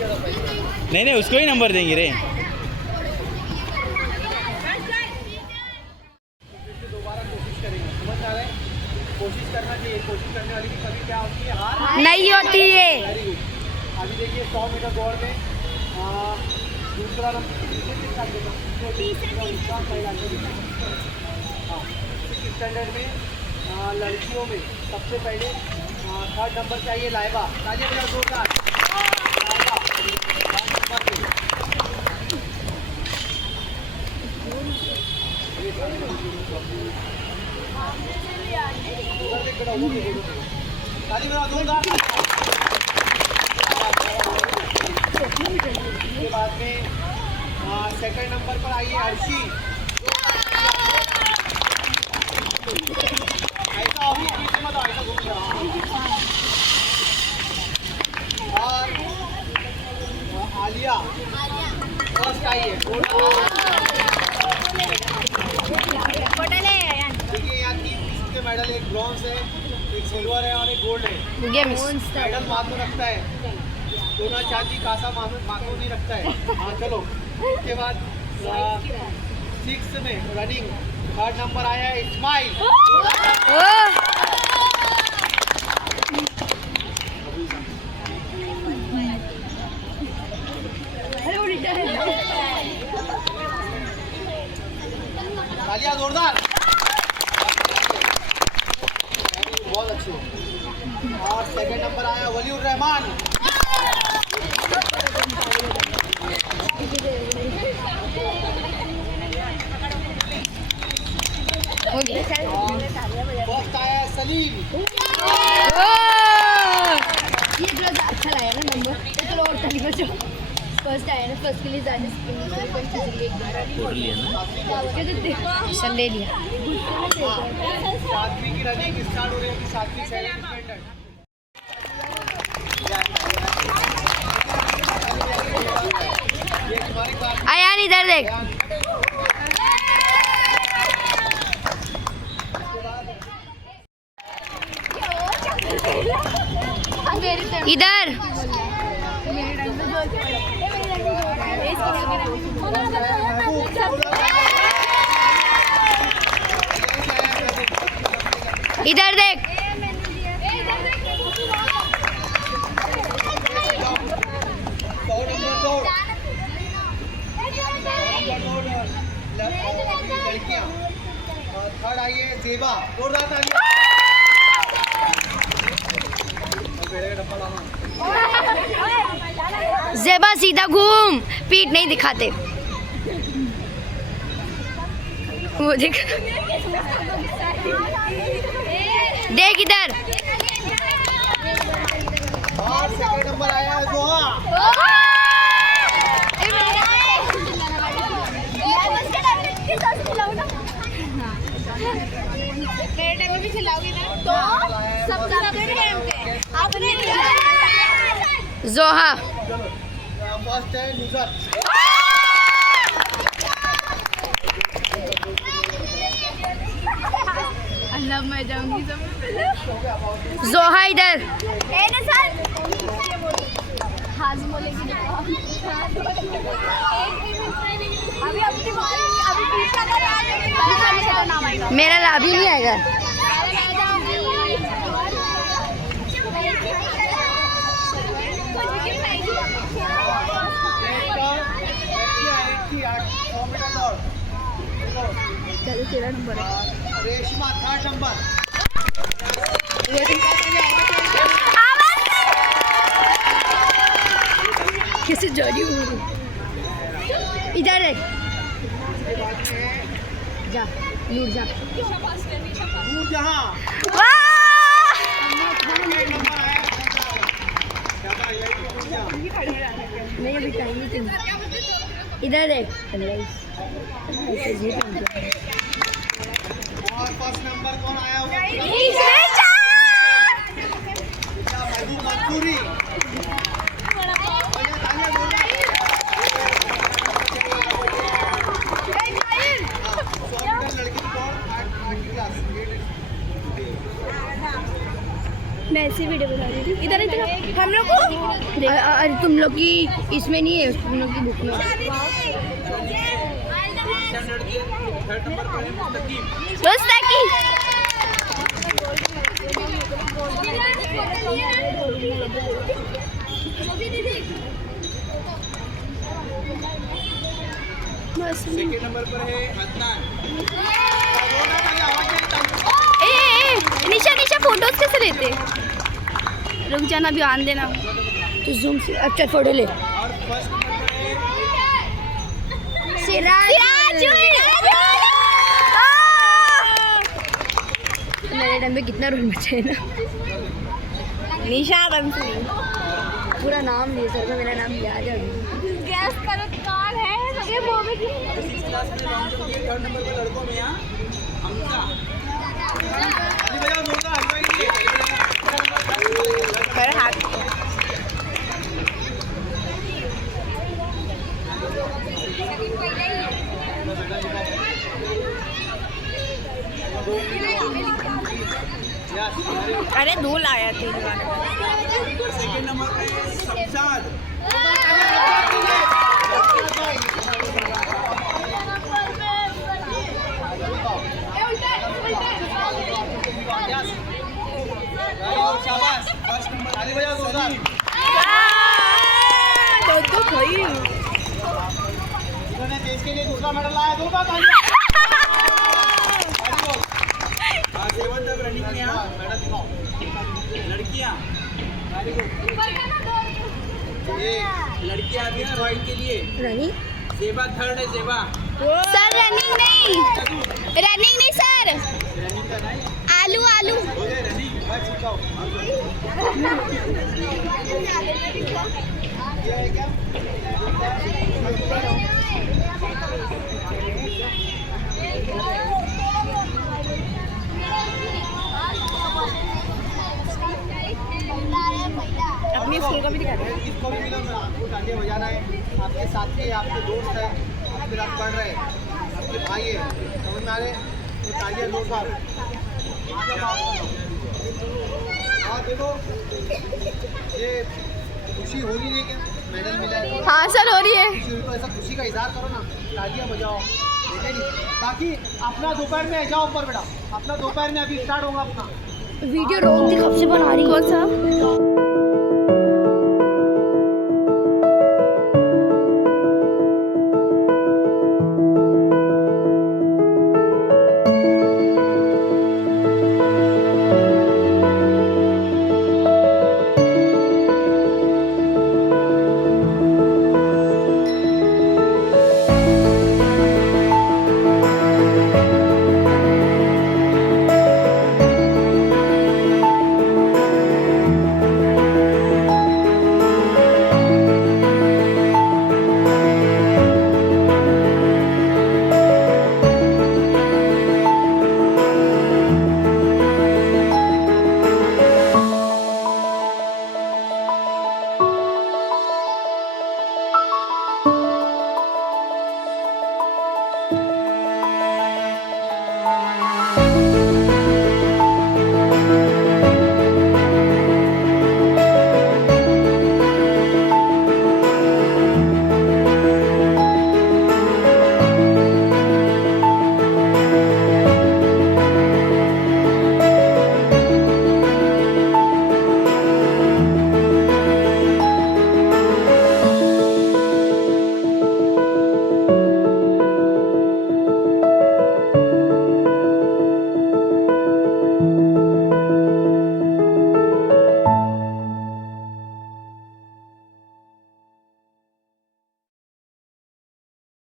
नहीं उसको ही नंबर देंगे रे। दोबारा कोशिश करेंगे, समझ आ रहा है? कोशिश करना चाहिए, कोशिश करने वाली की कभी क्या होती है, हार नहीं होती है। Very good. अभी देखिए 100 मीटर दौड़ में दूसरा नंबर स्टैंडर्ड में लड़कियों में सबसे पहले 3rd नंबर चाहिए लाइबा। तालियां बजाओ जोरदार। उसके बाद में 2nd नंबर पर आइए हर्षी। ऐसा अभी मत आओ, ऐसा घूम जाओ। और आलिया फर्स्ट आइए। देखिए यहाँ 3 पीस के मेडल, एक ब्रॉन्ज है, एक सिल्वर है और एक गोल्ड है। मेडल माथो रखता है, दोनों चांदी कासा माथो नहीं रखता है। हाँ चलो। उसके बाद 6 में रनिंग 3rd नंबर आया है इस्माइल। तालियां जोरदार। बहुत अच्छे। और 2nd नंबर आया वलीउर रहमान। फर्स्ट आया सलीम। ये अच्छा लगा ना नंबर। चलो और ताली बजाओ। फर्स्ट आया ना, फर्स्ट के लिए ज़्यादा ले लिया। 7वीं की रनिंग स्टार्ट हो रही है। 7वीं सेकंड। आयान इधर देख। इधर इधर देख। लड़कियां 3rd आई है जेबा। जोरदार तालियां। जेबा सीधा घूम, पीठ नहीं दिखाते। वो देख देख इधर। और 2nd नंबर आया है जोहा। मेरे टाइम में भी खिलाओगी ना तो सब आपने जोहा। फर्स्ट है नुसरत। अल्लाह मैं जाऊंगी सब। जोहा इधर। मेरा राबी नहीं आएगा। चलो 13 नंबर है। Reshma 3rd number. कैसे जड़ी हूँ इधर है। जा नूर जा। नूर जहां। नहीं अभी टाइम नहीं। इधर है। और 1st नंबर कौन आया हुआ? मंसूरी। मैं ऐसी वीडियो बना रही थी। इधर इधर हम लोग को अरे तुम लोग की इसमें नहीं है, तुम लोग की बुक में। थर्ड नंबर पर है मुस्तकीम। मुस्तकीम। सेकंड नंबर पर है अदनान। निशा निशा फोटोज कैसे लेते? रुक जाना, भी आन देना तो जूम से अच्छा फोटो ले। और फर्स्ट नंबर पर है सिराज। मेरे टाइम पे कितना रोल बचा है ना। निशा बंसी। पूरा नाम ले सर, मेरा नाम याद है। गैस करो कौन है? ये मूवी की 6th क्लास में लॉन्च होगी। थर्ड नंबर पर लड़कों में यहाँ हमजा। अली भैया जोरदार हलवाई के लिए। पर हाथ अरे धूल आया थी। सेकंड नंबर पे शमशाद। शाबाश। फर्स्ट नंबर अली भैया जोरदार। तो भाई इन्होंने देश के लिए दूसरा मेडल लाया। जोरदार तालियां। सेवन तक रनिंग में यहाँ मेडल दिखाओ। लड़कियाँ लड़कियाँ अभी रॉयल के लिए। रनिंग जेबा थर्ड है। जेबा सर रनिंग नहीं सर, रनिंग का नहीं आलू आलू। हो गए रनिंग। बस जाओ। ये है क्या? अपनी स्कूल का भी दिखा दो। इसको भी मिला। आपको तालियां बजाना है। आपके साथी है, आपके दोस्त है, आपके साथ पढ़ रहे हैं, आपके भाई है, समझ में आ रहे? तो तालियां लो साहब। हाँ देखो, ये खुशी हो रही है क्या? मेडल मिला है। हाँ सर हो रही है। खुशी हुई तो ऐसा खुशी का इजहार करो ना, तालियां बजाओ, ठीक है नहीं? बाकी अपना दोपहर में जाओ ऊपर बेटा, अपना दोपहर में अभी स्टार्ट होगा अपना। वीडियो रोक दी, कब से बना रही? कौन सा?